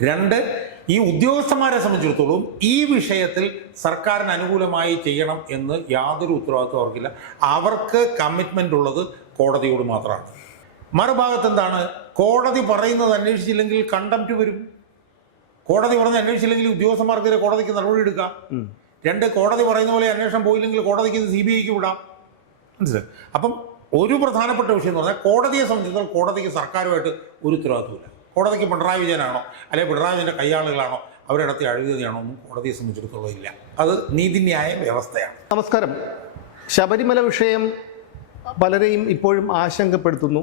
രണ്ട് ഈ ഉദ്യോഗസ്ഥന്മാരെ സംബന്ധിച്ചിടത്തോളം ഈ വിഷയത്തിൽ സർക്കാരിന് അനുകൂലമായി ചെയ്യണം എന്ന് യാതൊരു ഉത്തരവാദിത്വം അവർക്കില്ല. അവർക്ക് കമ്മിറ്റ്മെന്റ് ഉള്ളത് കോടതിയോട് മാത്രമാണ്. മറുഭാഗത്ത് എന്താണ്? കോടതി പറയുന്നത് അന്വേഷിച്ചില്ലെങ്കിൽ കണ്ടംപ്റ്റ് വരും. കോടതി പറഞ്ഞ് അന്വേഷിച്ചില്ലെങ്കിൽ ഉദ്യോഗസ്ഥന്മാർക്കെതിരെ കോടതിക്ക് നടപടി എടുക്കുക രണ്ട് കോടതി പറയുന്ന പോലെ അന്വേഷണം പോയില്ലെങ്കിൽ കോടതിക്ക് ഇത് സി ബി ഐക്ക് വിടാം. മനസ്സിലായി. അപ്പം ഒരു പ്രധാനപ്പെട്ട വിഷയം എന്ന് പറഞ്ഞാൽ കോടതിയെ സംബന്ധിച്ചിടത്തോളം കോടതിക്ക് സർക്കാരുമായിട്ട് ഒരു ഉത്തരവാദിത്വമില്ല. കോടതിക്ക് പിണറായി വിജയനാണോ? അല്ലെങ്കിൽ പിണറായി വിജയന്റെ കൈയാളുകളാണോ അടുത്ത് അഴുകുകയാണോ ഒന്നും കോടതിയെ സംബന്ധിച്ചിടത്തോളം ഇല്ല. അത് നീതിന്യായ വ്യവസ്ഥയാണ്. നമസ്കാരം. ശബരിമല വിഷയം പലരെയും ഇപ്പോഴും ആശങ്കപ്പെടുത്തുന്നു.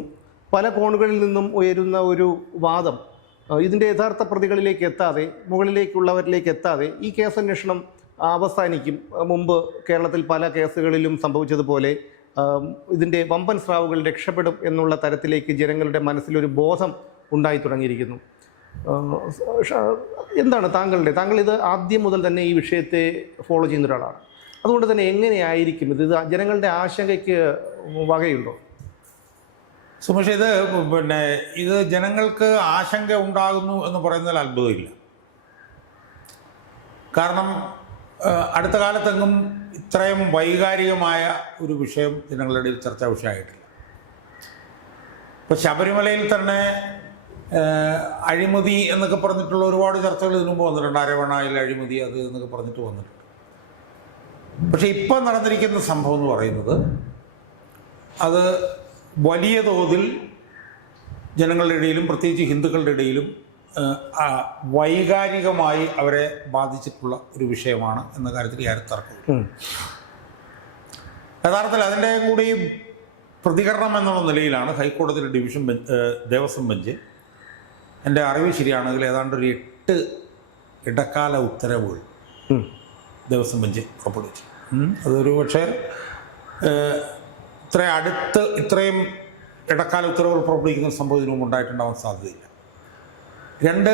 പല കോണുകളിൽ നിന്നും ഉയരുന്ന ഒരു വാദം ഇതിന്റെ യഥാർത്ഥ പ്രതികളിലേക്ക് എത്താതെ മുകളിലേക്കുള്ളവരിലേക്ക് എത്താതെ ഈ കേസ് അന്വേഷണം അവസാനിക്കും മുമ്പ് കേരളത്തിൽ പല കേസുകളിലും സംഭവിച്ചതുപോലെ ഇതിന്റെ വമ്പൻ സ്രാവുകൾ രക്ഷപ്പെടും എന്നുള്ള തരത്തിലേക്ക് ജനങ്ങളുടെ മനസ്സിലൊരു ബോധം ഉണ്ടായി തുടങ്ങിയിരിക്കുന്നു. എന്താണ് താങ്കളുടെ താങ്കൾ ഇത് ആദ്യം മുതൽ തന്നെ ഈ വിഷയത്തെ ഫോളോ ചെയ്യുന്ന ഒരാളാണ്. അതുകൊണ്ട് തന്നെ എങ്ങനെയായിരിക്കും ഇത്? ജനങ്ങളുടെ ആശങ്കയ്ക്ക് വകയുണ്ടോ? സുമേഷ് ഇത് പിന്നെ ഇത് ജനങ്ങൾക്ക് ആശങ്ക ഉണ്ടാകുന്നു എന്ന് പറയുന്നതിൽ അത്ഭുതമില്ല. കാരണം അടുത്ത കാലത്തെങ്ങും ഇത്രയും വൈകാരികമായ ഒരു വിഷയം ജനങ്ങളുടെ ചർച്ചാ വിഷയമായിട്ടില്ല ഇപ്പോൾ ശബരിമലയിൽ തന്നെ അഴിമതി എന്നൊക്കെ പറഞ്ഞിട്ടുള്ള ഒരുപാട് ചർച്ചകൾ ഇതിനു മുമ്പ് വന്നിട്ടുണ്ട്. അരവണയിൽ അഴിമതി അത് എന്നൊക്കെ പറഞ്ഞിട്ട് വന്നിട്ടുണ്ട്. പക്ഷേ ഇപ്പം നടന്നിരിക്കുന്ന സംഭവം എന്ന് പറയുന്നത് അത് വലിയ തോതിൽ ജനങ്ങളുടെ ഇടയിലും പ്രത്യേകിച്ച് ഹിന്ദുക്കളുടെ ഇടയിലും വൈകാരികമായി അവരെ ബാധിച്ചിട്ടുള്ള ഒരു വിഷയമാണ് എന്ന കാര്യത്തിൽ യാതൊരു തർക്കം. യഥാർത്ഥത്തിൽ അതിന്റെ കൂടി പ്രതികരണം എന്നുള്ള നിലയിലാണ് ഹൈക്കോടതിയുടെ ഡിവിഷൻ ബെഞ്ച് ദേവസ്വം ബെഞ്ച് എന്റെ അറിവ് ശരിയാണെങ്കിൽ ഏതാണ്ട് ഒരു എട്ട് ഇടക്കാല ഉത്തരവുകൾ ദിവസം ദേവസ്വം ബെഞ്ച് പുറപ്പെടുവിച്ചു. അതൊരു പക്ഷേ ഇത്ര അടുത്ത് ഇത്രയും ഇടക്കാല ഉത്തരവുകൾ പുറപ്പെടുവിക്കുന്ന സംഭവം ഇതിനു മുമ്പ് ഉണ്ടായിട്ടുണ്ടാവാൻ സാധ്യതയില്ല. രണ്ട്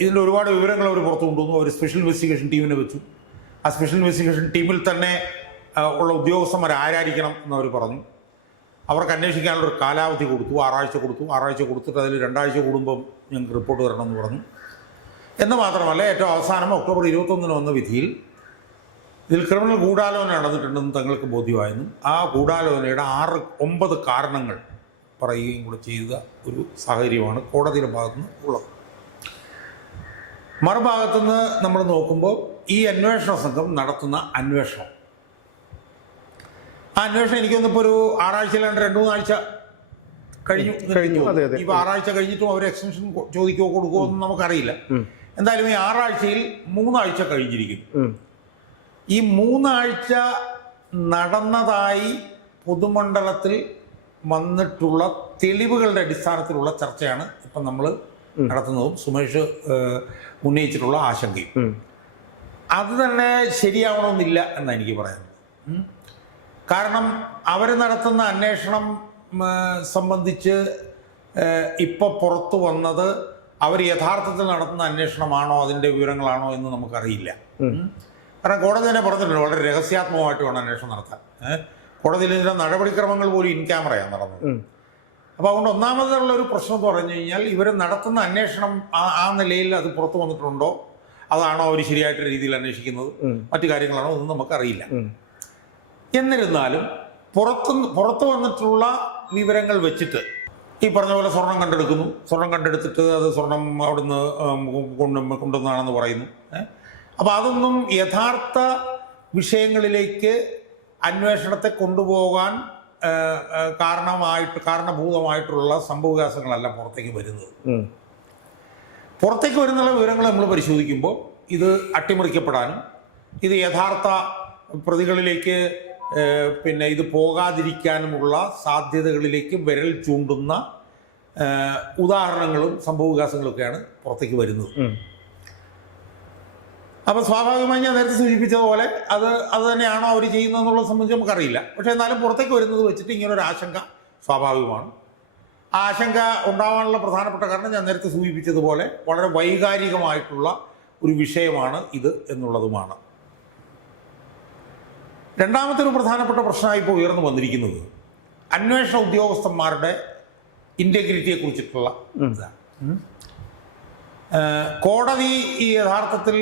ഇതിന്റെ ഒരുപാട് വിവരങ്ങൾ അവർ പുറത്തു കൊണ്ടുവന്നു. അവർ സ്പെഷ്യൽ ഇൻവെസ്റ്റിഗേഷൻ ടീമിനെ വെച്ചു. ആ സ്പെഷ്യൽ ഇൻവെസ്റ്റിഗേഷൻ ടീമിൽ തന്നെ ഉള്ള ഉദ്യോഗസ്ഥന്മാർ ആരായിരിക്കണം എന്നവർ പറഞ്ഞു. അവർക്ക് അന്വേഷിക്കാനുള്ള ഒരു കാലാവധി കൊടുത്തു. ആറാഴ്ച കൊടുത്തു. ആറാഴ്ച കൊടുത്തിട്ട് അതിൽ രണ്ടാഴ്ച കൂടുമ്പം ഞങ്ങൾക്ക് റിപ്പോർട്ട് തരണമെന്ന് പറഞ്ഞു. എന്ന് മാത്രമല്ല ഏറ്റവും അവസാനം ഒക്ടോബർ ഇരുപത്തൊന്നിന് വന്ന വിധിയിൽ ഇതിൽ ക്രിമിനൽ ഗൂഢാലോചന നടന്നിട്ടുണ്ടെന്ന് തങ്ങൾക്ക് ബോധ്യമായെന്നും ആ ഗൂഢാലോചനയുടെ ആറ് ഒമ്പത് കാരണങ്ങൾ പറയുകയും കൂടെ ചെയ്ത ഒരു സാഹചര്യമാണ് കോടതിയുടെ ഭാഗത്തുനിന്ന് ഉള്ളത്. മറുഭാഗത്തുനിന്ന് നമ്മൾ നോക്കുമ്പോൾ ഈ അന്വേഷണ സംഘം നടത്തുന്ന അന്വേഷണം ആ അന്വേഷണം എനിക്കൊന്നിപ്പോൾ ഒരു ആറാഴ്ചയിലാണ്ട് രണ്ട് മൂന്നാഴ്ച കഴിഞ്ഞു കഴിഞ്ഞു, അതെ. ആറാഴ്ച കഴിഞ്ഞിട്ടും അവർ എക്സ്റ്റൻഷൻ ചോദിക്കുകയോ കൊടുക്കുകയോ ഒന്നും നമുക്കറിയില്ല. എന്തായാലും ഈ ആറാഴ്ചയിൽ മൂന്നാഴ്ച കഴിഞ്ഞിരിക്കും ഈ മൂന്നാഴ്ച നടന്നതായി പൊതുമണ്ഡലത്തിൽ വന്നിട്ടുള്ള തെളിവുകളുടെ അടിസ്ഥാനത്തിലുള്ള ചർച്ചയാണ് ഇപ്പം നമ്മൾ നടത്തുന്നതും സുമേഷ് ഉന്നയിച്ചിട്ടുള്ള ആശങ്കയും. അത് തന്നെ ശരിയാവണമെന്നില്ല എന്നാണ് എനിക്ക് പറയുന്നത്. കാരണം അവർ നടത്തുന്ന അന്വേഷണം സംബന്ധിച്ച് ഇപ്പോൾ പുറത്തു വന്നത് അവർ യഥാർത്ഥത്തിൽ നടത്തുന്ന അന്വേഷണമാണോ അതിന്റെ വിവരങ്ങളാണോ എന്ന് നമുക്കറിയില്ല. കാരണം കോടതി തന്നെ പറഞ്ഞിട്ടുണ്ട് വളരെ രഹസ്യാത്മകമായിട്ട് വേണം അന്വേഷണം നടത്താൻ. കോടതിയിൽ ഇതിന്റെ നടപടിക്രമങ്ങൾ പോലും ഇൻ ക്യാമറയാണ് നടന്നത്. അപ്പോൾ അതുകൊണ്ട് ഒന്നാമതുള്ള ഒരു പ്രശ്നം എന്ന് പറഞ്ഞു കഴിഞ്ഞാൽ ഇവർ നടത്തുന്ന അന്വേഷണം ആ ആ നിലയിൽ അത് പുറത്തു വന്നിട്ടുണ്ടോ അതാണോ അവർ ശരിയായിട്ടുള്ള രീതിയിൽ അന്വേഷിക്കുന്നത് മറ്റു കാര്യങ്ങളാണോ ഒന്നും നമുക്കറിയില്ല. എന്നിരുന്നാലും പുറത്തു പുറത്തു വന്നിട്ടുള്ള വിവരങ്ങൾ വെച്ചിട്ട് ഈ പറഞ്ഞ പോലെ സ്വർണം കണ്ടെടുക്കുന്നു. സ്വർണം കണ്ടെടുത്തിട്ട് അത് സ്വർണം അവിടുന്ന് കൊണ്ട് കൊണ്ടുവന്നതാണെന്ന് പറയുന്നു. അപ്പോൾ അതൊന്നും യഥാർത്ഥ വിഷയങ്ങളിലേക്ക് അന്വേഷണത്തെ കൊണ്ടുപോകാൻ കാരണമായിട്ട് കാരണഭൂതമായിട്ടുള്ള സംഭവവികാസങ്ങളല്ല പുറത്തേക്ക് വരുന്നത്. പുറത്തേക്ക് വരുന്നുള്ള വിവരങ്ങൾ നമ്മൾ പരിശോധിക്കുമ്പോൾ ഇത് അട്ടിമറിക്കപ്പെടാനും ഇത് യഥാർത്ഥ പ്രതികളിലേക്ക് പിന്നെ ഇത് പോകാതിരിക്കാനുമുള്ള സാധ്യതകളിലേക്ക് വിരൽ ചൂണ്ടുന്ന ഉദാഹരണങ്ങളും സംഭവവികാസങ്ങളൊക്കെയാണ് പുറത്തേക്ക് വരുന്നത്. അപ്പോൾ സ്വാഭാവികമായി ഞാൻ നേരത്തെ സൂചിപ്പിച്ചതുപോലെ അത് അത് തന്നെയാണോ അവർ ചെയ്യുന്നതെന്നുള്ളത് സംബന്ധിച്ച് നമുക്കറിയില്ല. പക്ഷേ എന്നാലും പുറത്തേക്ക് വരുന്നത് വെച്ചിട്ട് ഇങ്ങനെ ഒരു ആശങ്ക സ്വാഭാവികമാണ്. ആ ആശങ്ക ഉണ്ടാവാനുള്ള പ്രധാനപ്പെട്ട കാരണം ഞാൻ നേരത്തെ സൂചിപ്പിച്ചതുപോലെ വളരെ വൈകാരികമായിട്ടുള്ള ഒരു വിഷയമാണ് ഇത് എന്നുള്ളതുമാണ്. രണ്ടാമത്തെ ഒരു പ്രധാനപ്പെട്ട പ്രശ്നമായി ഇപ്പോൾ ഉയർന്നു വന്നിരിക്കുന്നത് അന്വേഷണ ഉദ്യോഗസ്ഥന്മാരുടെ ഇന്റഗ്രിറ്റിയെ കുറിച്ചിട്ടുള്ള ഇതാണ്. കോടതി ഈ യഥാർത്ഥത്തിൽ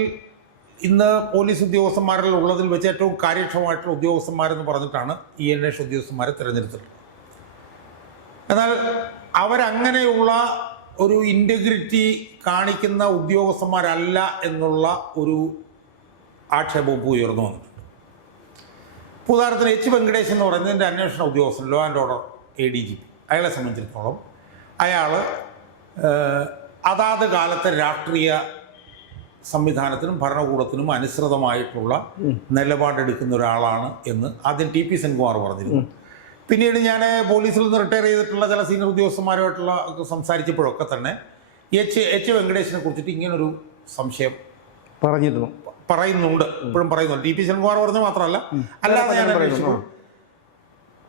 ഇന്ന് പോലീസ് ഉദ്യോഗസ്ഥന്മാരിൽ ഉള്ളതിൽ വെച്ച് ഏറ്റവും കാര്യക്ഷമമായിട്ടുള്ള ഉദ്യോഗസ്ഥന്മാരെന്ന് പറഞ്ഞിട്ടാണ് ഈ അന്വേഷണ ഉദ്യോഗസ്ഥന്മാരെ തിരഞ്ഞെടുത്തിട്ടുള്ളത് എന്നാൽ അവരങ്ങനെയുള്ള ഒരു ഇന്റഗ്രിറ്റി കാണിക്കുന്ന ഉദ്യോഗസ്ഥന്മാരല്ല എന്നുള്ള ഒരു ആക്ഷേപവും ഉയർന്നു വന്നിട്ടുണ്ട്. ഉദാഹരണത്തിന് എച്ച് വെങ്കടേഷ് എന്ന് പറയുന്നതിന്റെ അന്വേഷണ ഉദ്യോഗസ്ഥൻ law and order A D G P അയാളെ സംബന്ധിച്ചിടത്തോളം അയാൾ അതാത് കാലത്തെ രാഷ്ട്രീയ സംവിധാനത്തിനും ഭരണകൂടത്തിനും അനുസൃതമായിട്ടുള്ള നിലപാടെടുക്കുന്ന ഒരാളാണ് എന്ന് ആദ്യം ടി പി സെൻകുമാർ പറഞ്ഞിരുന്നു. പിന്നീട് ഞാൻ പോലീസിൽ നിന്ന് റിട്ടയർ ചെയ്തിട്ടുള്ള ചില സീനിയർ ഉദ്യോഗസ്ഥന്മാരുമായിട്ടുള്ള സംസാരിച്ചപ്പോഴൊക്കെ തന്നെ എച്ച് എച്ച് വെങ്കടേഷിനെ കുറിച്ചിട്ട് ഇങ്ങനൊരു സംശയം പറഞ്ഞിരുന്നു. പറയുന്നുണ്ട്. ഇപ്പോഴും പറയുന്നുണ്ട്. ടി പി സെൻകുമാർ പറഞ്ഞ മാത്രമല്ല. അല്ലാതെ ഞാൻ പറയുന്നു,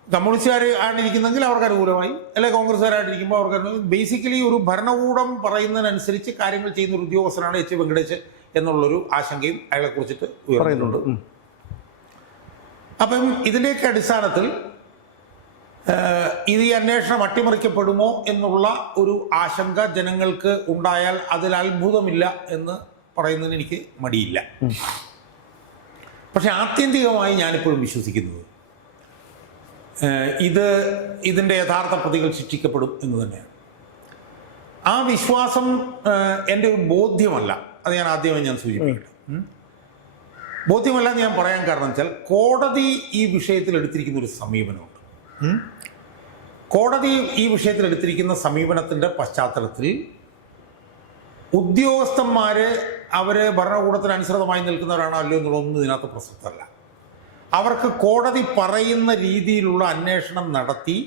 കമ്മ്യൂണിസ്റ്റുകാർ ആണ് ഇരിക്കുന്നെങ്കിൽ അവർക്ക് അനുകൂലമായി. അല്ലെ കോൺഗ്രസ്സുകാരായിട്ടിരിക്കുമ്പോൾ അവർക്ക് ബേസിക്കലി ഒരു ഭരണകൂടം പറയുന്നതിനനുസരിച്ച് കാര്യങ്ങൾ ചെയ്യുന്ന ഒരു ഉദ്യോഗസ്ഥനാണ് എച്ച് വെങ്കടേഷ് എന്നുള്ളൊരു ആശങ്കയും അയാളെ കുറിച്ചിട്ട് പറയുന്നുണ്ട്. അപ്പം ഇതിന്റെയൊക്കെ അടിസ്ഥാനത്തിൽ ഇത് ഈ അന്വേഷണം അട്ടിമറിക്കപ്പെടുമോ എന്നുള്ള ഒരു ആശങ്ക ജനങ്ങൾക്ക് ഉണ്ടായാൽ അതിൽ അത്ഭുതമില്ല എന്ന് പറയുന്നതിന് എനിക്ക് മടിയില്ല. പക്ഷെ ആത്യന്തികമായി ഞാനിപ്പോഴും വിശ്വസിക്കുന്നത് ഇത് ഇതിന്റെ യഥാർത്ഥ പ്രതികൾ ശിക്ഷിക്കപ്പെടും എന്ന് തന്നെയാണ്. ആ വിശ്വാസം എന്റെ ഒരു ബോധ്യമല്ല. അത് ഞാൻ ആദ്യമേ ഞാൻ സൂചിപ്പിക്കട്ടെ. ബോധ്യമല്ല എന്ന് ഞാൻ പറയാൻ കാരണം വെച്ചാൽ കോടതി ഈ വിഷയത്തിൽ എടുത്തിരിക്കുന്ന ഒരു സമീപനമുണ്ട്. കോടതി ഈ വിഷയത്തിൽ എടുത്തിരിക്കുന്ന സമീപനത്തിന്റെ പശ്ചാത്തലത്തിൽ ഉദ്യോഗസ്ഥന്മാർ അവർ ഭരണകൂടത്തിന് അനുസൃതമായി നിൽക്കുന്നവരാണോ അല്ലയോ എന്നുള്ളതൊന്നും ഇതിനകത്ത് പ്രസക്തമല്ല. അവർക്ക് കോടതി പറയുന്ന രീതിയിലുള്ള അന്വേഷണം നടത്തി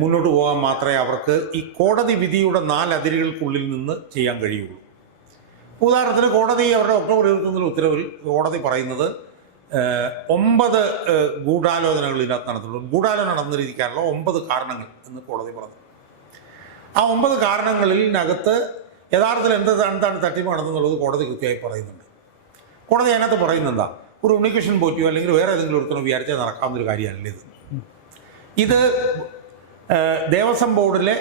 മുന്നോട്ട് പോകാൻ മാത്രമേ അവർക്ക് ഈ കോടതി വിധിയുടെ നാലതിരുകൾക്കുള്ളിൽ നിന്ന് ചെയ്യാൻ കഴിയുള്ളൂ. ഉദാഹരണത്തിന് കോടതി അവരുടെ ഒക്ടോബർ ഇരുപത്തൊന്നിൽ ഉത്തരവിൽ കോടതി പറയുന്നത് ഒമ്പത് ഗൂഢാലോചനകൾ ഇതിനകത്ത് നടത്തുള്ളൂ ഗൂഢാലോചന നടന്നിരിക്കാനുള്ള ഒമ്പത് കാരണങ്ങൾ എന്ന് കോടതി പറഞ്ഞു. ആ ഒമ്പത് കാരണങ്ങളിനകത്ത് യഥാർത്ഥത്തിൽ എന്താണ് എന്താണ് തട്ടിപ്പ് നടന്നെന്നുള്ളത് കോടതി കൃത്യമായി പറയുന്നുണ്ട്. കോടതി അതിനകത്ത് പറയുന്നത് എന്താ ഒരു ഉണ്ണികൃഷ്ണൻ പോറ്റിയോ അല്ലെങ്കിൽ വേറെ ഏതെങ്കിലും ഒരുത്തനോ വിചാരിച്ചാൽ നടക്കാവുന്നൊരു കാര്യമല്ല ഇത്? ഇത് ദേവസ്വം ബോർഡിലെ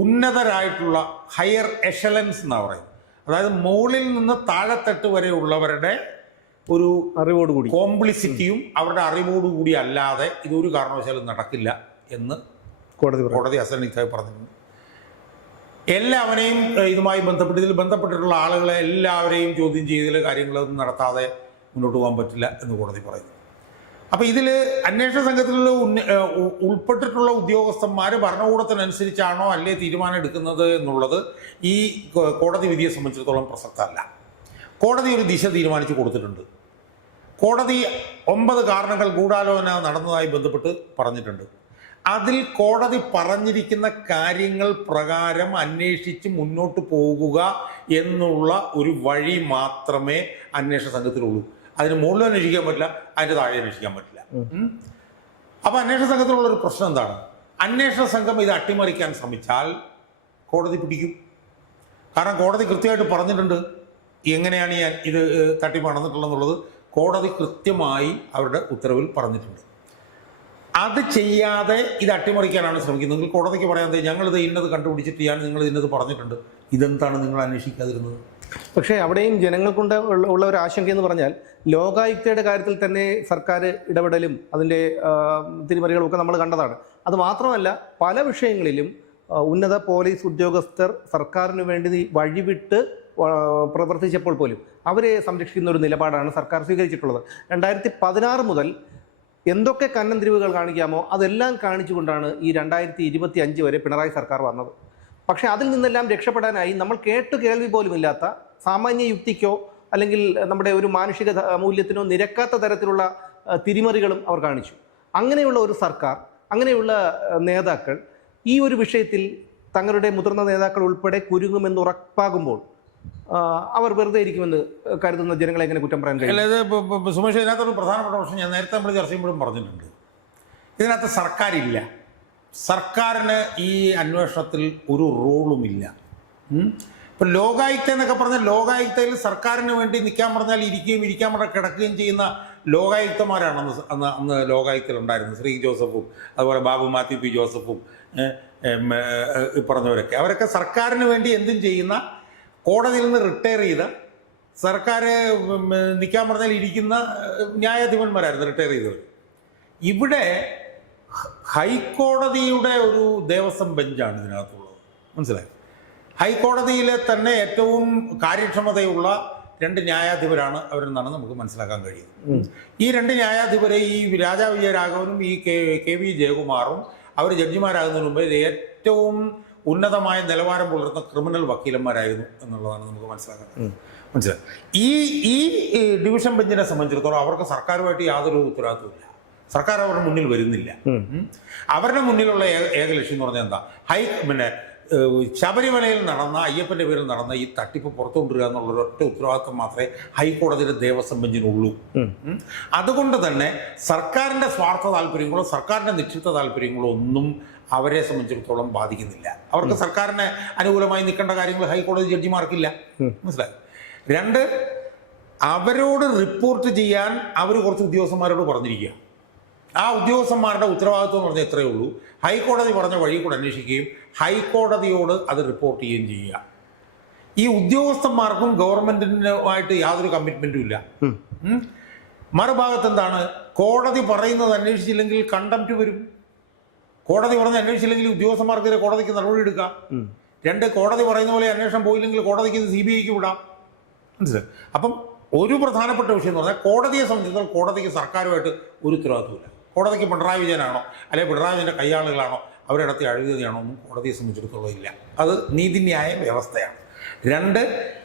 ഉന്നതരായിട്ടുള്ള ഹയർ എഷലൻസ് എന്നാണ് പറയുന്നത്. അതായത് മുകളിൽ നിന്ന് താഴെത്തട്ട് വരെ ഉള്ളവരുടെ ഒരു അറിവോട് കൂടി. കോംപ്ലിസിറ്റിയും അവരുടെ അറിവോടുകൂടി അല്ലാതെ ഇതൊരു കാരണവശാലും നടക്കില്ല എന്ന് കോടതി കോടതി അസന്നിഗ്ധമായി പറഞ്ഞിട്ടുണ്ട്. എല്ലാവരെയും ഇതുമായി ബന്ധപ്പെട്ട് ഇതിൽ ബന്ധപ്പെട്ടിട്ടുള്ള ആളുകളെ എല്ലാവരെയും ചോദ്യം ചെയ്തതിൽ കാര്യങ്ങളൊന്നും നടത്താതെ മുന്നോട്ട് പോകാൻ പറ്റില്ല എന്ന് കോടതി പറയുന്നു. അപ്പോൾ ഇതിൽ അന്വേഷണ ഉ- ഉൾപ്പെട്ടിട്ടുള്ള ഉദ്യോഗസ്ഥന്മാർ ഭരണകൂടത്തിനനുസരിച്ചാണോ അല്ലേ തീരുമാനം എടുക്കുന്നത് എന്നുള്ളത് ഈ കോടതി വിധിയെ സംബന്ധിച്ചിടത്തോളം പ്രസക്തമല്ല. കോടതി ഒരു ദിശ തീരുമാനിച്ചു കൊടുത്തിട്ടുണ്ട്. കോടതി ഒമ്പത് കാരണങ്ങൾ ഗൂഢാലോചന നടന്നതായി ബന്ധപ്പെട്ട് പറഞ്ഞിട്ടുണ്ട്. അതിൽ കോടതി പറഞ്ഞിരിക്കുന്ന കാര്യങ്ങൾ പ്രകാരം അന്വേഷിച്ച് മുന്നോട്ട് പോകുക എന്നുള്ള ഒരു വഴി മാത്രമേ അന്വേഷണ സംഘത്തിലുള്ളൂ. അതിന് മുകളിൽ അന്വേഷിക്കാൻ പറ്റില്ല അതിന്റെ താഴെ അന്വേഷിക്കാൻ പറ്റില്ല. അപ്പോൾ അന്വേഷണ സംഘത്തിലുള്ള ഒരു പ്രശ്നം എന്താണ്? അന്വേഷണ സംഘം ഇത് അട്ടിമറിക്കാൻ ശ്രമിച്ചാൽ കോടതി പിടിക്കും. കാരണം കോടതി കൃത്യമായിട്ട് പറഞ്ഞിട്ടുണ്ട് എങ്ങനെയാണ് ഞാൻ ഇത് ഏഹ്, തട്ടിപ്പ് നടന്നിട്ടുള്ളതെന്നുള്ളത് കോടതി കൃത്യമായി അവരുടെ ഉത്തരവിൽ പറഞ്ഞിട്ടുണ്ട്. അത് ചെയ്യാതെ ഇത് അട്ടിമറിക്കാനാണ് ശ്രമിക്കുന്നത്. നിങ്ങൾ കോടതിക്ക് പറയാൻ ഞങ്ങളിത് ഇന്നത് കണ്ടുപിടിച്ചിട്ട് ഞാൻ നിങ്ങൾ ഇന്നത് പറഞ്ഞിട്ടുണ്ട്. ഇതെന്താണ് നിങ്ങൾ അന്വേഷിക്കാതിരുന്നത്? പക്ഷേ അവിടെയും ജനങ്ങൾ കൊണ്ട് ഉള്ള ഒരു ആശങ്ക എന്ന് പറഞ്ഞാൽ ലോകായുക്തയുടെ കാര്യത്തിൽ തന്നെ സർക്കാർ ഇടപെടലും അതിന്റെ തിരിമറികളും ഒക്കെ നമ്മൾ കണ്ടതാണ്. അത് മാത്രമല്ല പല വിഷയങ്ങളിലും ഉന്നത പോലീസ് ഉദ്യോഗസ്ഥർ സർക്കാരിന് വേണ്ടി വഴിവിട്ട് പ്രവർത്തിച്ചപ്പോൾ പോലും അവരെ സംരക്ഷിക്കുന്ന ഒരു നിലപാടാണ് സർക്കാർ സ്വീകരിച്ചിട്ടുള്ളത്. രണ്ടായിരത്തി പതിനാറ് മുതൽ എന്തൊക്കെ കന്നന്തിരിവുകൾ കാണിക്കാമോ അതെല്ലാം കാണിച്ചുകൊണ്ടാണ് ഈ രണ്ടായിരത്തി ഇരുപത്തി അഞ്ച് വരെ പിണറായി സർക്കാർ വന്നത്. പക്ഷേ അതിൽ നിന്നെല്ലാം രക്ഷപ്പെടാനായി നമ്മൾ കേട്ട് കേൾവി പോലുമില്ലാത്ത സാമാന്യ യുക്തിക്കോ അല്ലെങ്കിൽ നമ്മുടെ ഒരു മാനുഷിക മൂല്യത്തിനോ നിരക്കാത്ത തരത്തിലുള്ള തിരിമറികളും അവർ കാണിച്ചു. അങ്ങനെയുള്ള ഒരു സർക്കാർ അങ്ങനെയുള്ള നേതാക്കൾ ഈ ഒരു വിഷയത്തിൽ തങ്ങളുടെ മുതിർന്ന നേതാക്കൾ ഉൾപ്പെടെ കുരുങ്ങുമെന്ന് ഉറപ്പാകുമ്പോൾ അവർ വെറുതെ ഇരിക്കുമെന്ന് കരുതുന്ന ജനങ്ങളെ എങ്ങനെ കുറ്റം പറയാൻ കഴിയും? അല്ല ഇത് ഇപ്പൊ- ഇപ്പൊ- ഇപ്പൊ സുമേഷ് ഇതിനകത്തൊരു പ്രധാനപ്പെട്ട പ്രശ്നം ഞാൻ നേരത്തെ നമ്മൾ ചർച്ച ചെയ്യുമ്പോഴും പറഞ്ഞിട്ടുണ്ട്. ഇതിനകത്ത് സർക്കാരില്ല. സർക്കാരിന് ഈ അന്വേഷണത്തിൽ ഒരു റോളുമില്ല. ഇപ്പം ലോകായുക്ത എന്നൊക്കെ പറഞ്ഞാൽ ലോകായുക്തയിൽ സർക്കാരിന് വേണ്ടി നിൽക്കാൻ പറഞ്ഞാൽ ഇരിക്കുകയും ഇരിക്കാൻ പറഞ്ഞാൽ കിടക്കുകയും ചെയ്യുന്ന ലോകായുക്തമാരാണ് അന്ന് അന്ന് അന്ന് ലോകായുക്തയിൽ ഉണ്ടായിരുന്നത് ശ്രീ ജോസഫും അതുപോലെ ബാബു മാത്യു പി ജോസഫും പറഞ്ഞവരൊക്കെ. അവരൊക്കെ സർക്കാരിന് വേണ്ടി എന്തും ചെയ്യുന്ന കോടതിയിൽ നിന്ന് റിട്ടയർ ചെയ്ത സർക്കാർ നിൽക്കാൻ പറഞ്ഞാൽ ഇരിക്കുന്ന ന്യായാധിപന്മാരായിരുന്നു റിട്ടയർ ചെയ്തവർ ഇവിടെ ഹൈക്കോടതിയുടെ ഒരു ദേവസ്വം ബെഞ്ചാണ് ഇതിനകത്തുള്ളത്. മനസ്സിലായി? ഹൈക്കോടതിയിലെ തന്നെ ഏറ്റവും കാര്യക്ഷമതയുള്ള രണ്ട് ന്യായാധിപരാണ് അവരെന്നാണ് നമുക്ക് മനസ്സിലാക്കാൻ കഴിയുന്നത്. ഈ രണ്ട് ന്യായാധിപരെ ഈ രാജാ വിജയരാഘവനും ഈ കെ കെ വി ജയകുമാറും അവർ ജഡ്ജിമാരാകുന്നതിന് മുമ്പ് ഏറ്റവും ഉന്നതമായ നിലവാരം പുലർത്തുന്ന ക്രിമിനൽ വക്കീലന്മാരായിരുന്നു എന്നുള്ളതാണ് നമുക്ക് മനസ്സിലാക്കാൻ. മനസ്സിലായി ഈ ഈ ഡിവിഷൻ ബെഞ്ചിനെ സംബന്ധിച്ചിടത്തോളം അവർക്ക് സർക്കാരുമായിട്ട് യാതൊരു ഉത്തരവാദിത്വമില്ല സർക്കാർ അവരുടെ മുന്നിൽ വരുന്നില്ല. അവരുടെ മുന്നിലുള്ള ഏക ലക്ഷ്യം എന്ന് പറഞ്ഞാൽ എന്താ? ഹൈ പിന്നെ ശബരിമലയിൽ നടന്ന അയ്യപ്പന്റെ പേരിൽ നടന്ന ഈ തട്ടിപ്പ് പുറത്തു കൊണ്ടുവരിക എന്നുള്ള ഒരൊറ്റ ഉത്തരവാദിത്വം മാത്രമേ ഹൈക്കോടതിയുടെ ദേവസ്വം ബെഞ്ചിനുള്ളൂ. അതുകൊണ്ട് തന്നെ സർക്കാരിന്റെ സ്വാർത്ഥ താല്പര്യങ്ങളോ സർക്കാരിന്റെ നിക്ഷിപ്ത താല്പര്യങ്ങളോ ഒന്നും അവരെ സംബന്ധിച്ചിടത്തോളം ബാധിക്കുന്നില്ല. അവർക്ക് സർക്കാരിന് അനുകൂലമായി നിൽക്കേണ്ട കാര്യങ്ങൾ ഹൈക്കോടതി ജഡ്ജിമാർക്കില്ല. മനസ്സിലായി? രണ്ട് അവരോട് റിപ്പോർട്ട് ചെയ്യാൻ അവർ കുറച്ച് ഉദ്യോഗസ്ഥന്മാരോട് പറഞ്ഞിരിക്കുക. ആ ഉദ്യോഗസ്ഥന്മാരുടെ ഉത്തരവാദിത്വം എന്ന് പറഞ്ഞാൽ ഇത്രയേ ഉള്ളൂ. ഹൈക്കോടതി പറഞ്ഞ വഴി കൂടെ അന്വേഷിക്കുകയും ഹൈക്കോടതിയോട് അത് റിപ്പോർട്ട് ചെയ്യുകയും ചെയ്യുക. ഈ ഉദ്യോഗസ്ഥന്മാർക്കും ഗവൺമെന്റിനുമായിട്ട് യാതൊരു കമ്മിറ്റ്മെന്റും ഇല്ല. മറുഭാഗത്ത് എന്താണ്? കോടതി പറയുന്നത് അന്വേഷിച്ചില്ലെങ്കിൽ കണ്ടംപ്റ്റ് വരും. കോടതി പറഞ്ഞ് അന്വേഷിച്ചില്ലെങ്കിൽ ഉദ്യോഗസ്ഥന്മാർക്കെതിരെ കോടതിക്ക് നടപടി എടുക്കാം. രണ്ട് കോടതി പറയുന്ന പോലെ അന്വേഷണം പോയില്ലെങ്കിൽ കോടതിക്ക് സി ബി ഐക്ക് വിടാം. മനസ്സിലായി. അപ്പം ഒരു പ്രധാനപ്പെട്ട വിഷയം എന്ന് പറഞ്ഞാൽ കോടതിയെ സംബന്ധിച്ചിടത്തോളം കോടതിക്ക് സർക്കാരുമായിട്ട് ഒരു ഉത്തരവാദിത്വമില്ല. കോടതിക്ക് പിണറായി വിജയനാണോ അല്ലെങ്കിൽ പിണറായി വിജയന്റെ കൈയാളുകളാണോ അവരുടെ നടത്തിയ അഴുകുകയാണോ ഒന്നും കോടതിയെ സംബന്ധിച്ചിടത്തോളം ഇല്ല. അത് നീതിന്യായ വ്യവസ്ഥയാണ്. രണ്ട്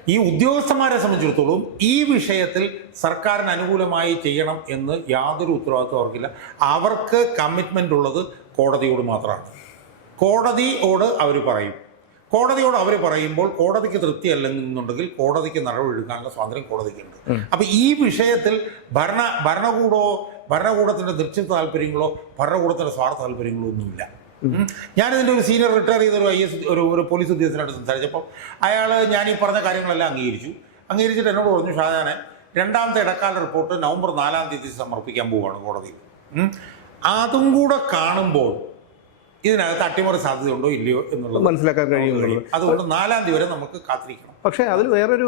ഈ ഉദ്യോഗസ്ഥന്മാരെ സംബന്ധിച്ചിടത്തോളം ഈ വിഷയത്തിൽ സർക്കാരിന് അനുകൂലമായി ചെയ്യണം എന്ന് യാതൊരു ഉത്തരവാദിത്വം അവർക്കില്ല. അവർക്ക് കമ്മിറ്റ്മെന്റ് ഉള്ളത് കോടതിയോട് മാത്രമാണ്. കോടതിയോട് അവർ പറയും. കോടതിയോട് അവർ പറയുമ്പോൾ കോടതിക്ക് തൃപ്തി അല്ലെന്നുണ്ടെങ്കിൽ കോടതിക്ക് നടപടിയെടുക്കാനുള്ള സ്വാതന്ത്ര്യം കോടതിക്കുണ്ട്. അപ്പൊ ഈ വിഷയത്തിൽ ഭരണ ഭരണകൂടമോ ഭരണകൂടത്തിന്റെ ദൃശ്യ താല്പര്യങ്ങളോ ഭരണകൂടത്തിന്റെ സ്വാർത്ഥ താല്പര്യങ്ങളോ ഒന്നുമില്ല. ഞാനിതിന്റെ ഒരു സീനിയർ റിട്ടയർ ചെയ്ത ഒരു ഐ എസ് ഒരു ഒരു പോലീസ് ഉദ്യോഗസ്ഥനായിട്ട് സംസാരിച്ചപ്പോൾ അയാൾ ഞാൻ ഈ പറഞ്ഞ കാര്യങ്ങളെല്ലാം അംഗീകരിച്ചു. അംഗീകരിച്ചിട്ട് എന്നോട് പറഞ്ഞു ഷാജാനെ രണ്ടാമത്തെ ഇടക്കാല റിപ്പോർട്ട് നവംബർ നാലാം തീയതി സമർപ്പിക്കാൻ പോവുകയാണ് കോടതിയിൽ. അതും കൂടെ കാണുമ്പോൾ ഇതിനകത്ത് അട്ടിമറി സാധ്യതയുണ്ടോ ഇല്ലയോ എന്നുള്ളത് മനസ്സിലാക്കാൻ കഴിയുന്നുള്ളത് അതുകൊണ്ട് നാലാം തീയതി വരെ നമുക്ക് കാത്തിരിക്കണം. പക്ഷേ അതിൽ വേറൊരു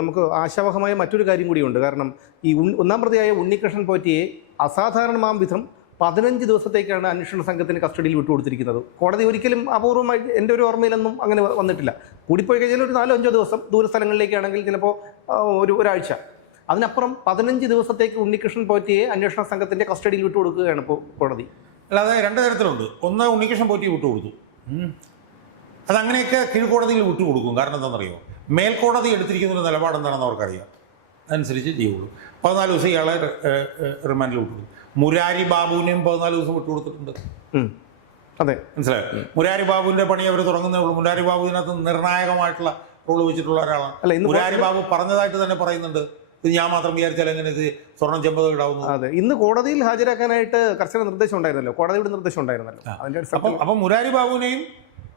നമുക്ക് ആശാവഹമായ മറ്റൊരു കാര്യം കൂടിയുണ്ട് കാരണം ഈ ഒന്നാം പ്രതിയായ ഉണ്ണികൃഷ്ണൻ പോറ്റിയെ അസാധാരണമാം വിധം പതിനഞ്ച് ദിവസത്തേക്കാണ് അന്വേഷണ സംഘത്തിന് കസ്റ്റഡിയിൽ വിട്ടുകൊടുത്തിരിക്കുന്നത്. കോടതി ഒരിക്കലും അപൂർവമായി എന്റെ ഒരു ഓർമ്മയിലൊന്നും അങ്ങനെ വന്നിട്ടില്ല. കൂടിപ്പോയി കഴിഞ്ഞാൽ ഒരു നാലോ അഞ്ചോ ദിവസം ദൂരസ്ഥലങ്ങളിലേക്കാണെങ്കിൽ ചിലപ്പോൾ ഒരു ഒരാഴ്ച. അതിനപ്പുറം പതിനഞ്ച് ദിവസത്തേക്ക് ഉണ്ണികൃഷ്ണൻ പോറ്റിയെ അന്വേഷണ സംഘത്തിന്റെ കസ്റ്റഡിയിൽ വിട്ടുകൊടുക്കുകയാണ് ഇപ്പോൾ കോടതി. അല്ലാതെ രണ്ട് തരത്തിലുണ്ട്. ഒന്ന് ഉണ്ണികൃഷ്ണൻ പോറ്റി വിട്ടുകൊടുത്തു. അതങ്ങനെയൊക്കെ കീഴ്ക്കോടതിയിൽ വിട്ടുകൊടുക്കും കാരണം എന്താണെന്നറിയോ? മേൽക്കോടതി എടുത്തിരിക്കുന്ന ഒരു നിലപാടെന്താണെന്ന് അവർക്കറിയാം. അതനുസരിച്ച് ചെയ്യുള്ളൂ. പതിനാല് ദിവസം ഇയാളെ റിമാൻഡിൽ വിട്ടു വിട്ടുകൊടുക്കും മുരാരി ബാബുവിനെയും പതിനാല് ദിവസം വിട്ടു കൊടുത്തിട്ടുണ്ട്. അതെ. മനസ്സിലായോ? മുരാരി ബാബുവിന്റെ പണി അവർ തുടങ്ങുന്നേ ഉള്ളൂ. മുരാരി ബാബു ഇതിനകത്ത് നിർണായകമായിട്ടുള്ള റോൾ വെച്ചിട്ടുള്ള ഒരാളാണ്. മുരാരി ബാബു പറഞ്ഞതായിട്ട് തന്നെ പറയുന്നുണ്ട്. ഇത് ഞാൻ മാത്രം വിചാരിച്ചാൽ എങ്ങനെ ഇത് സ്വർണം ചെമ്പത് ഇടാവുന്നു? അതെ. ഇന്ന് കോടതിയിൽ ഹാജരാക്കാനായിട്ട് കർശന നിർദ്ദേശം ഉണ്ടായിരുന്നല്ലോ. കോടതിയുടെ നിർദ്ദേശം ഉണ്ടായിരുന്നല്ലോ. അതിന്റെ അപ്പം അപ്പം മുരാരി ബാബുവിനെയും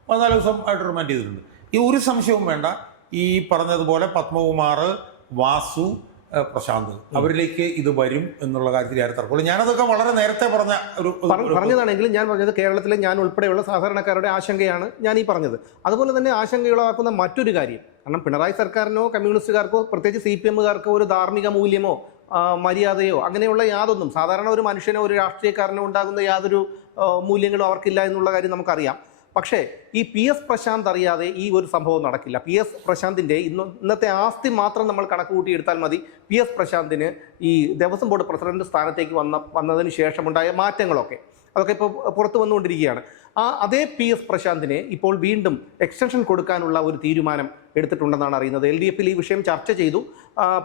പതിനാല് ദിവസം ആയിട്ട് റിമാൻഡ് ചെയ്തിട്ടുണ്ട്. ഈ ഒരു സംശയവും വേണ്ട. ഈ പറഞ്ഞതുപോലെ പത്മകുമാർ വാസു പ്രശാന്ത്. അവരിലേക്ക് ഇത് വരും എന്നുള്ള കാര്യത്തിൽ ആരും തർക്കമില്ല. ഞാനതൊക്കെ വളരെ നേരത്തെ പറഞ്ഞ ഒരു പറ- പറഞ്ഞതാണെങ്കിലും ഞാൻ പറഞ്ഞത് കേരളത്തിലെ ഞാൻ ഉൾപ്പെടെയുള്ള സാധാരണക്കാരുടെ ആശങ്കയാണ് ഞാൻ ഈ പറഞ്ഞത്. അതുപോലെ തന്നെ ആശങ്കയുളവാക്കുന്ന മറ്റൊരു കാര്യം. കാരണം പിണറായി സർക്കാരിനോ കമ്മ്യൂണിസ്റ്റുകാർക്കോ പ്രത്യേകിച്ച് സി പി എമ്മുകാർക്കോ ഒരു ധാർമ്മിക മൂല്യമോ മര്യാദയോ അങ്ങനെയുള്ള യാതൊന്നും സാധാരണ ഒരു മനുഷ്യനോ ഒരു രാഷ്ട്രീയക്കാരനോ ഉണ്ടാകുന്ന യാതൊരു മൂല്യങ്ങളും അവർക്കില്ല എന്നുള്ള കാര്യം നമുക്കറിയാം. പക്ഷേ ഈ പി എസ് പ്രശാന്ത് അറിയാതെ ഈ ഒരു സംഭവം നടക്കില്ല. പി എസ് പ്രശാന്തിന്റെ ഇന്ന് ഇന്നത്തെ ആസ്തി മാത്രം നമ്മൾ കണക്ക് കൂട്ടിയെടുത്താൽ മതി. പി എസ് പ്രശാന്തിന് ഈ ദേവസ്വം ബോർഡ് പ്രസിഡന്റ് സ്ഥാനത്തേക്ക് വന്ന വന്നതിന് ശേഷമുണ്ടായ മാറ്റങ്ങളൊക്കെ അതൊക്കെ ഇപ്പോൾ പുറത്തു വന്നുകൊണ്ടിരിക്കുകയാണ്. ആ അതേ പി എസ് പ്രശാന്തിനെ ഇപ്പോൾ വീണ്ടും എക്സ്റ്റൻഷൻ കൊടുക്കാനുള്ള ഒരു തീരുമാനം എടുത്തിട്ടുണ്ടെന്നാണ് അറിയുന്നത്. എൽ ഡി എഫിൽ ഈ വിഷയം ചർച്ച ചെയ്തു.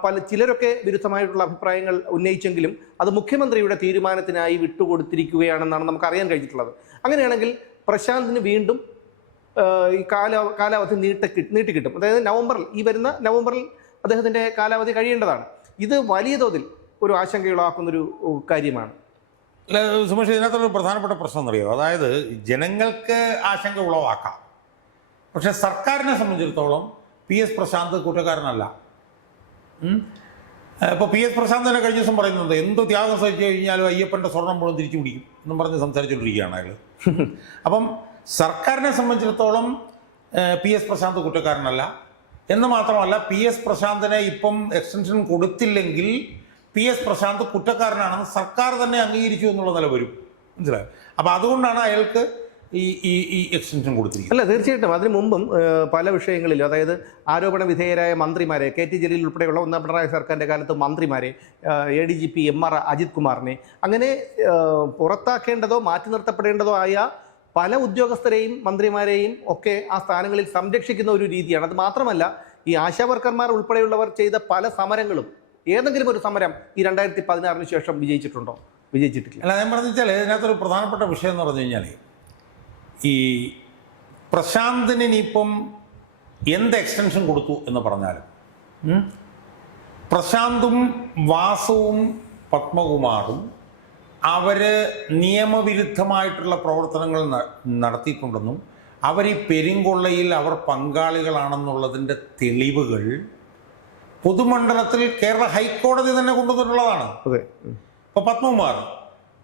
പല ചിലരൊക്കെ വിരുദ്ധമായിട്ടുള്ള അഭിപ്രായങ്ങൾ ഉന്നയിച്ചെങ്കിലും അത് മുഖ്യമന്ത്രിയുടെ തീരുമാനത്തിനായി വിട്ടുകൊടുത്തിരിക്കുകയാണെന്നാണ് നമുക്ക് അറിയാൻ കഴിഞ്ഞിട്ടുള്ളത്. അങ്ങനെയാണെങ്കിൽ പ്രശാന്തിന് വീണ്ടും ഈ കാല കാലാവധി നീട്ടി നീട്ടിക്കിട്ടും അതായത് നവംബറിൽ ഈ വരുന്ന നവംബറിൽ അദ്ദേഹത്തിന്റെ കാലാവധി കഴിയേണ്ടതാണ്. ഇത് വലിയ തോതിൽ ഒരു ആശങ്കയുളവാക്കുന്നൊരു കാര്യമാണ്. അല്ല, സുമേഷ് ഇതിനകത്തൊരു പ്രധാനപ്പെട്ട പ്രശ്നം എന്നറിയോ? അതായത് ജനങ്ങൾക്ക് ആശങ്ക ഉളവാക്കാം. പക്ഷെ സർക്കാരിനെ സംബന്ധിച്ചിടത്തോളം പി എസ് പ്രശാന്ത് കുറ്റക്കാരനല്ല ഇപ്പോൾ പി എസ് പ്രശാന്ത് തന്നെ കഴിഞ്ഞ ദിവസം പറയുന്നത് എന്ത് ത്യാഗം സഹിച്ചു കഴിഞ്ഞാലും അയ്യപ്പന്റെ സ്വർണം മുഴുവൻ തിരിച്ചു പിടിക്കും എന്നും പറഞ്ഞ് സംസാരിച്ചുകൊണ്ടിരിക്കുകയാണ് അയാൾ അപ്പം സർക്കാരിനെ സംബന്ധിച്ചിടത്തോളം പി എസ് പ്രശാന്ത് കുറ്റക്കാരനല്ല. എന്ന് മാത്രമല്ല പി എസ് പ്രശാന്തിനെ ഇപ്പം എക്സ്റ്റൻഷൻ കൊടുത്തില്ലെങ്കിൽ പി എസ് പ്രശാന്ത് കുറ്റക്കാരനാണെന്ന് സർക്കാർ തന്നെ അംഗീകരിച്ചു എന്നുള്ള നില വരും. മനസ്സിലായോ? അപ്പോൾ അതുകൊണ്ടാണ് അയാൾക്ക് ഈ ഈ ഈ എക്സ്റ്റൻഷൻ കൊടുത്തിരിക്കുന്നത് അല്ല തീർച്ചയായിട്ടും. അതിനു മുമ്പും പല വിഷയങ്ങളിലും അതായത് ആരോപണ വിധേയരായ മന്ത്രിമാരെ കെ ടി ജലീൽ ഉൾപ്പെടെയുള്ള ഒന്നാം പിണറായി സർക്കാരിന്റെ കാലത്ത് മന്ത്രിമാരെ A D G P M R Ajith കുമാറിനെ അങ്ങനെ പുറത്താക്കേണ്ടതോ മാറ്റി നിർത്തപ്പെടേണ്ടതോ ആയ പല ഉദ്യോഗസ്ഥരെയും മന്ത്രിമാരെയും ഒക്കെ ആ സ്ഥാനങ്ങളിൽ സംരക്ഷിക്കുന്ന ഒരു രീതിയാണ്. അത് മാത്രമല്ല ഈ ആശാ വർക്കർമാർ ഉൾപ്പെടെയുള്ളവർ ചെയ്ത പല സമരങ്ങളും ഏതെങ്കിലും ഒരു സമരം ഈ രണ്ടായിരത്തി പതിനാറിന് ശേഷം വിജയിച്ചിട്ടുണ്ടോ? വിജയിച്ചിട്ടില്ല. അല്ല ഞാൻ പറഞ്ഞു വെച്ചാൽ ഇതിനകത്തൊരു പ്രധാനപ്പെട്ട വിഷയം എന്ന് പറഞ്ഞു കഴിഞ്ഞാൽ ഈ പ്രശാന്തിന് ഇനിയിപ്പം എന്ത് എക്സ്റ്റൻഷൻ കൊടുത്തു എന്ന് പറഞ്ഞാലും പ്രശാന്തും വാസവും പത്മകുമാറും അവർ നിയമവിരുദ്ധമായിട്ടുള്ള പ്രവർത്തനങ്ങൾ നടത്തിയിട്ടുണ്ടെന്നും അവർ ഈ പെരിങ്കൊള്ളയിൽ അവർ പങ്കാളികളാണെന്നുള്ളതിന്റെ തെളിവുകൾ പൊതുമണ്ഡലത്തിൽ കേരള ഹൈക്കോടതി തന്നെ കൊണ്ടുവന്നിട്ടുള്ളതാണ്. അതെ. ഇപ്പോൾ പത്മകുമാർ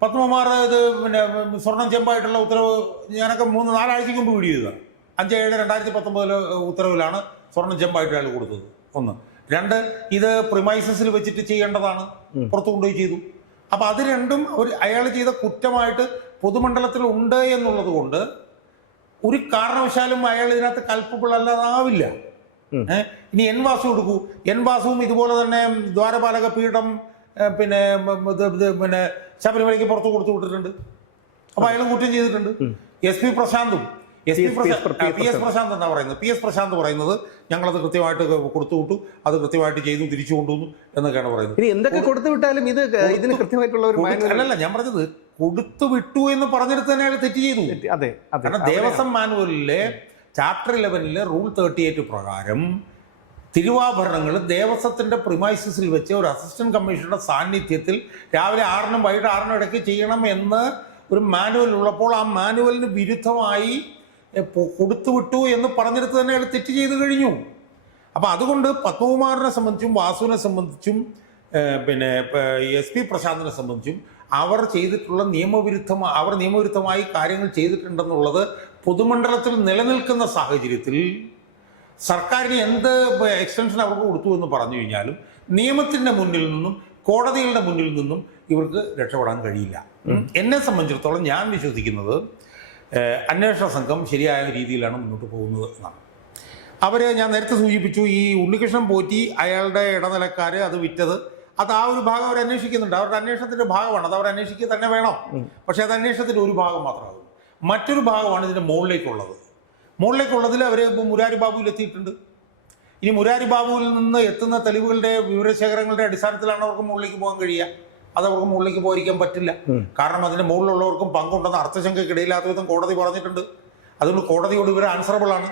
പത്മകുമാർ ഇത് പിന്നെ സ്വർണം ചെമ്പായിട്ടുള്ള ഉത്തരവ് ഞാനൊക്കെ മൂന്ന് നാലാഴ്ചയ്ക്ക് മുമ്പ് വീഡിയോ ചെയ്തതാണ്. അഞ്ച് ഏഴ് രണ്ടായിരത്തി പത്തൊമ്പതിലെ ഉത്തരവിലാണ് സ്വർണം ചെമ്പായിട്ട് അയാൾ കൊടുത്തത്. ഒന്ന്. രണ്ട് ഇത് പ്രിമൈസസിൽ വെച്ചിട്ട് ചെയ്യേണ്ടതാണ്. പുറത്തു കൊണ്ടുപോയി ചെയ്തു. അപ്പോൾ അത് രണ്ടും ഒരു അയാൾ ചെയ്ത കുറ്റമായിട്ട് പൊതുമണ്ഡലത്തിൽ ഉണ്ട് എന്നുള്ളത് കൊണ്ട് ഒരു കാരണവശാലും അയാൾ ഇതിനകത്ത് കൽപ്പബിൾ അല്ലാതാവില്ല. ഇനി എൻ വാസു എടുക്കൂ. എൻ വാസുവും ഇതുപോലെ തന്നെ ദ്വാരപാലക പീഠം പിന്നെ പിന്നെ ശബരിമലയ്ക്ക് പുറത്ത് കൊടുത്തു വിട്ടിട്ടുണ്ട്. അപ്പൊ അയാളും കുറ്റം ചെയ്തിട്ടുണ്ട്. എസ് പി പ്രശാന്തും. എസ് പി പി എസ് പ്ര- പി എസ് പ്രശാന്ത്. എന്നാ പറയുന്നത്. പി എസ് പ്രശാന്ത് പറയുന്നത് ഞങ്ങളത് കൃത്യമായിട്ട് കൊടുത്തു വിട്ടു. അത് കൃത്യമായിട്ട് ചെയ്തു തിരിച്ചു കൊണ്ടുവന്നു എന്നൊക്കെയാണ് പറയുന്നത്. ഇനി എന്തൊക്കെ കൊടുത്തു വിട്ടാലും ഇത് ഇതിന് കൃത്യമായിട്ടുള്ള ഒരു അല്ലല്ല ഞാൻ പറഞ്ഞത് കൊടുത്തു വിട്ടു എന്ന് പറഞ്ഞിട്ട് തന്നെ അയാൾ തെറ്റ് ചെയ്തു. അതെ കാരണം ദേവസ്വം മാനുവലിലെ ചാപ്റ്റർ ഇലവനിലെ റൂൾ തേർട്ടി എയ്റ്റ് പ്രകാരം തിരുവാഭരണങ്ങൾ ദേവസ്വത്തിന്റെ പ്രിമൈസസിൽ വെച്ച് ഒരു അസിസ്റ്റന്റ് കമ്മീഷണറുടെ സാന്നിധ്യത്തിൽ രാവിലെ ആറിനും വൈകിട്ട് ആറിനും ഇടയ്ക്ക് ചെയ്യണം എന്ന് ഒരു മാനുവൽ ഉള്ളപ്പോൾ ആ മാനുവലിന് വിരുദ്ധമായി കൊടുത്തുവിട്ടു എന്ന് പറഞ്ഞെടുത്ത് തന്നെ അയാൾ തെറ്റ് ചെയ്തു കഴിഞ്ഞു. അപ്പം അതുകൊണ്ട് പത്മകുമാറിനെ സംബന്ധിച്ചും വാസുവിനെ സംബന്ധിച്ചും പിന്നെ എസ് പി പ്രശാന്തിനെ സംബന്ധിച്ചും അവർ ചെയ്തിട്ടുള്ള നിയമവിരുദ്ധമായി അവർ നിയമവിരുദ്ധമായി കാര്യങ്ങൾ ചെയ്തിട്ടുണ്ടെന്നുള്ളത് പൊതുമണ്ഡലത്തിൽ നിലനിൽക്കുന്ന സാഹചര്യത്തിൽ സർക്കാരിന് എന്ത് എക്സ്റ്റൻഷൻ അവർക്ക് കൊടുത്തു എന്ന് പറഞ്ഞു കഴിഞ്ഞാലും നിയമത്തിന്റെ മുന്നിൽ നിന്നും കോടതികളുടെ മുന്നിൽ നിന്നും ഇവർക്ക് രക്ഷപ്പെടാൻ കഴിയില്ല. എന്നെ സംബന്ധിച്ചിടത്തോളം ഞാൻ വിശ്വസിക്കുന്നത് അന്വേഷണ സംഘം ശരിയായ രീതിയിലാണ് മുന്നോട്ട് പോകുന്നത് എന്നാണ്. അവർ ഞാൻ നേരത്തെ സൂചിപ്പിച്ചു ഈ ഉണ്ണികൃഷ്ണൻ പോറ്റി അയാളുടെ ഇടനിലക്കാർ അത് വിറ്റത് അത് ആ ഒരു ഭാഗം അവർ അന്വേഷിക്കുന്നുണ്ട്. അവരുടെ അന്വേഷണത്തിന്റെ ഭാഗമാണ് അത് അവർ അന്വേഷിക്കുക തന്നെ വേണം. പക്ഷേ അത് അന്വേഷണത്തിന്റെ ഒരു ഭാഗം മാത്രമാകും. മറ്റൊരു ഭാഗമാണ് ഇതിന്റെ മുകളിലേക്കുള്ളത്. മുകളിലേക്കുള്ളതിൽ അവർ ഇപ്പോൾ മുരാരി ബാബുവിൽ എത്തിയിട്ടുണ്ട്. ഇനി മുരാരി ബാബുവിൽ നിന്ന് എത്തുന്ന തെളിവുകളുടെ വിവരശേഖരങ്ങളുടെ അടിസ്ഥാനത്തിലാണ് അവർക്ക് മുകളിലേക്ക് പോകാൻ കഴിയുക. അത് അവർക്ക് മുകളിലേക്ക് പോയിരിക്കാൻ പറ്റില്ല. കാരണം അതിന്റെ മുകളിലുള്ളവർക്കും പങ്കുണ്ടെന്ന് അർത്ഥശങ്കയ്ക്കിടയില്ലാത്ത വിധം കോടതി പറഞ്ഞിട്ടുണ്ട്. അതുകൊണ്ട് കോടതിയോട് ഇവർ ആൻസറബിൾ ആണ്.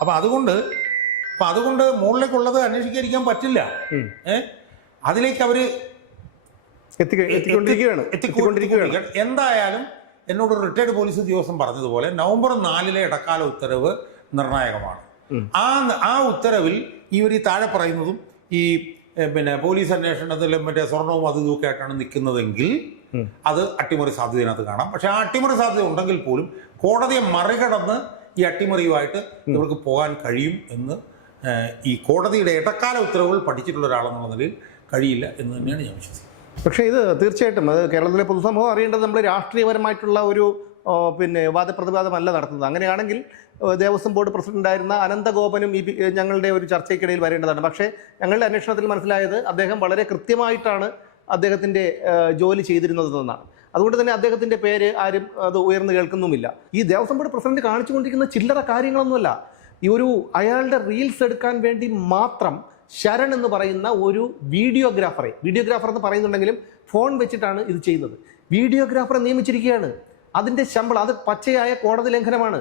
അപ്പം അതുകൊണ്ട് അപ്പം അതുകൊണ്ട് മുകളിലേക്കുള്ളത് അന്വേഷിക്കാതിരിക്കാൻ പറ്റില്ല. ഏഹ് അതിലേക്ക് അവർ എത്തിക്ക- എത്തിക്കൊണ്ടിരിക്കുകയാണ്. എത്തിക്കൊണ്ടിരിക്കുകയാണ്. എത്തിക്കൊണ്ടിരിക്കുകയാണ്. എന്തായാലും എന്നോട് റിട്ടയർഡ് പോലീസ് ഉദ്യോഗസ്ഥൻ പറഞ്ഞതുപോലെ നവംബർ നാലിലെ ഇടക്കാല ഉത്തരവ് നിർണായകമാണ്. ആ ആ ഉത്തരവിൽ ഇവർ ഈ താഴെ പറയുന്നതും ഈ പിന്നെ പോലീസ് അന്വേഷണത്തിൽ മറ്റേ സ്വർണവും അതും ഒക്കെ ആയിട്ടാണ് നിൽക്കുന്നതെങ്കിൽ അത് അട്ടിമറി സാധ്യത ഇതിനകത്ത് കാണാം. പക്ഷെ ആ അട്ടിമറി സാധ്യത ഉണ്ടെങ്കിൽ പോലും കോടതിയെ മറികടന്ന് ഈ അട്ടിമറിയുമായിട്ട് ഇവർക്ക് പോകാൻ കഴിയും എന്ന് ഈ കോടതിയുടെ ഇടക്കാല ഉത്തരവുകൾ പഠിച്ചിട്ടുള്ള ഒരാളെന്നുള്ള നിലയിൽ കഴിയില്ല എന്ന് തന്നെയാണ് ഞാൻ വിശ്വസിക്കുന്നത്. പക്ഷേ ഇത് തീർച്ചയായിട്ടും അത് കേരളത്തിലെ പൊതുസമൂഹം അറിയേണ്ടത് നമ്മൾ രാഷ്ട്രീയപരമായിട്ടുള്ള ഒരു പിന്നെ വാദപ്രതിവാദമല്ല നടത്തുന്നത്. അങ്ങനെയാണെങ്കിൽ ദേവസ്വം ബോർഡ് പ്രസിഡന്റായിരുന്ന അനന്തഗോപനും ഈ ഞങ്ങളുടെ ഒരു ചർച്ചയ്ക്കിടയിൽ വരേണ്ടതാണ്. പക്ഷേ ഞങ്ങളുടെ അന്വേഷണത്തിൽ മനസ്സിലായത് അദ്ദേഹം വളരെ കൃത്യമായിട്ടാണ് അദ്ദേഹത്തിന്റെ ജോലി ചെയ്തിരുന്നതെന്നാണ്. അതുകൊണ്ട് തന്നെ അദ്ദേഹത്തിന്റെ പേര് ആരും അത് ഉയർന്നു കേൾക്കുന്നുമില്ല. ഈ ദേവസ്വം ബോർഡ് പ്രസിഡന്റ് കാണിച്ചുകൊണ്ടിരിക്കുന്ന ചില്ലറ കാര്യങ്ങളൊന്നുമല്ല. ഈ ഒരു അയാളുടെ റീൽസ് എടുക്കാൻ വേണ്ടി മാത്രം ശരൺ എന്ന് പറയുന്ന ഒരു വീഡിയോഗ്രാഫറെ വീഡിയോഗ്രാഫർ എന്ന് പറയുന്നുണ്ടെങ്കിലും ഫോൺ വെച്ചിട്ടാണ് ഇത് ചെയ്യുന്നത്. വീഡിയോഗ്രാഫറെ നിയമിച്ചിരിക്കുകയാണ്. അതിന്റെ ശമ്പളം അത് പച്ചയായ കോടതി ലംഘനമാണ്.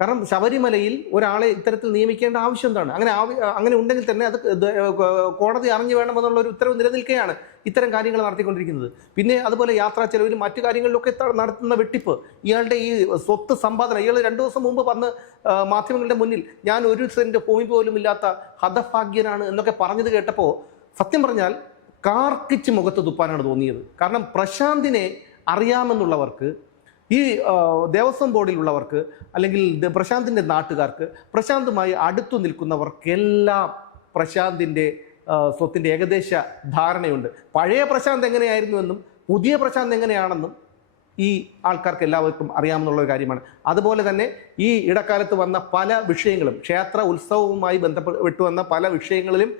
കാരണം ശബരിമലയിൽ ഒരാളെ ഇത്തരത്തിൽ നിയമിക്കേണ്ട ആവശ്യം എന്താണ്? അങ്ങനെ അങ്ങനെ ഉണ്ടെങ്കിൽ തന്നെ അത് കോടതി അറിഞ്ഞു വേണമെന്നുള്ള ഒരു ഉത്തരവ് നിലനിൽക്കുകയാണ് ഇത്തരം കാര്യങ്ങൾ നടത്തിക്കൊണ്ടിരിക്കുന്നത്. പിന്നെ അതുപോലെ യാത്രാ ചെലവിലും മറ്റു കാര്യങ്ങളിലൊക്കെ നടത്തുന്ന വെട്ടിപ്പ്. ഇയാളുടെ ഈ സ്വത്ത് സമ്പാദന ഇയാൾ രണ്ടു ദിവസം മുമ്പ് വന്ന് മാധ്യമങ്ങളുടെ മുന്നിൽ ഞാൻ ഒരു സെന്റ് ഭൂമി പോലും ഇല്ലാത്ത ഹതഭാഗ്യനാണ് എന്നൊക്കെ പറഞ്ഞത് കേട്ടപ്പോൾ സത്യം പറഞ്ഞാൽ കാർക്കിച്ച് മുഖത്ത് തുപ്പാനാണ് തോന്നിയത്. കാരണം പ്രശാന്തിനെ അറിയാമെന്നുള്ളവർക്ക് ഈ ദേവസ്വം ബോർഡിലുള്ളവർക്ക് അല്ലെങ്കിൽ പ്രശാന്തിന്റെ നാട്ടുകാർക്ക് പ്രശാന്തുമായി അടുത്തു നിൽക്കുന്നവർക്കെല്ലാം പ്രശാന്തിന്റെ സ്വത്തിന്റെ ഏകദേശ ധാരണയുണ്ട്. പഴയ പ്രശാന്ത് എങ്ങനെയായിരുന്നുവെന്നും പുതിയ പ്രശാന്ത് എങ്ങനെയാണെന്നും ഈ ആൾക്കാർക്ക് എല്ലാവർക്കും അറിയാമെന്നുള്ള ഒരു കാര്യമാണ്. അതുപോലെ തന്നെ ഈ ഇടക്കാലത്ത് വന്ന പല വിഷയങ്ങളും ക്ഷേത്ര ഉത്സവവുമായി ബന്ധപ്പെട്ട് വന്ന പല വിഷയങ്ങളിലും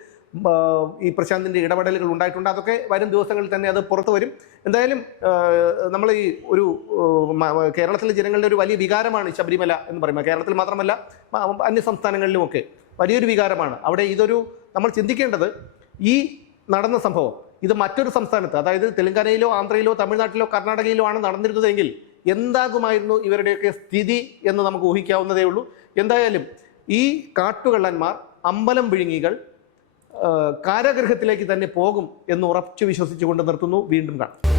ഈ പ്രശാന്തിന്റെ ഇടപെടലുകൾ ഉണ്ടായിട്ടുണ്ട്. അതൊക്കെ വരും ദിവസങ്ങളിൽ തന്നെ അത് പുറത്തു വരും. എന്തായാലും നമ്മൾ ഈ ഒരു കേരളത്തിലെ ജനങ്ങളുടെ ഒരു വലിയ വികാരമാണ് ശബരിമല എന്ന് പറയുന്നത്. കേരളത്തിൽ മാത്രമല്ല അന്യ സംസ്ഥാനങ്ങളിലുമൊക്കെ വലിയൊരു വികാരമാണ്. അവിടെ ഇതൊരു നമ്മൾ ചിന്തിക്കേണ്ടത് ഈ നടന്ന സംഭവം ഇത് മറ്റൊരു സംസ്ഥാനത്ത് അതായത് തെലങ്കാനയിലോ ആന്ധ്രയിലോ തമിഴ്നാട്ടിലോ കർണാടകയിലോ ആണ് നടന്നിരുന്നതെങ്കിൽ എന്താകുമായിരുന്നു ഇവരുടെയൊക്കെ സ്ഥിതി എന്ന് നമുക്ക് ഊഹിക്കാവുന്നതേ ഉള്ളൂ. എന്തായാലും ഈ കാട്ടുകള്ളന്മാർ അമ്പലം വിഴുങ്ങികൾ കാരാഗൃഹത്തിലേക്ക് തന്നെ പോകും എന്ന് ഉറച്ചു വിശ്വസിച്ചുകൊണ്ട് നിർത്തുന്നു. വീണ്ടും കാണാം.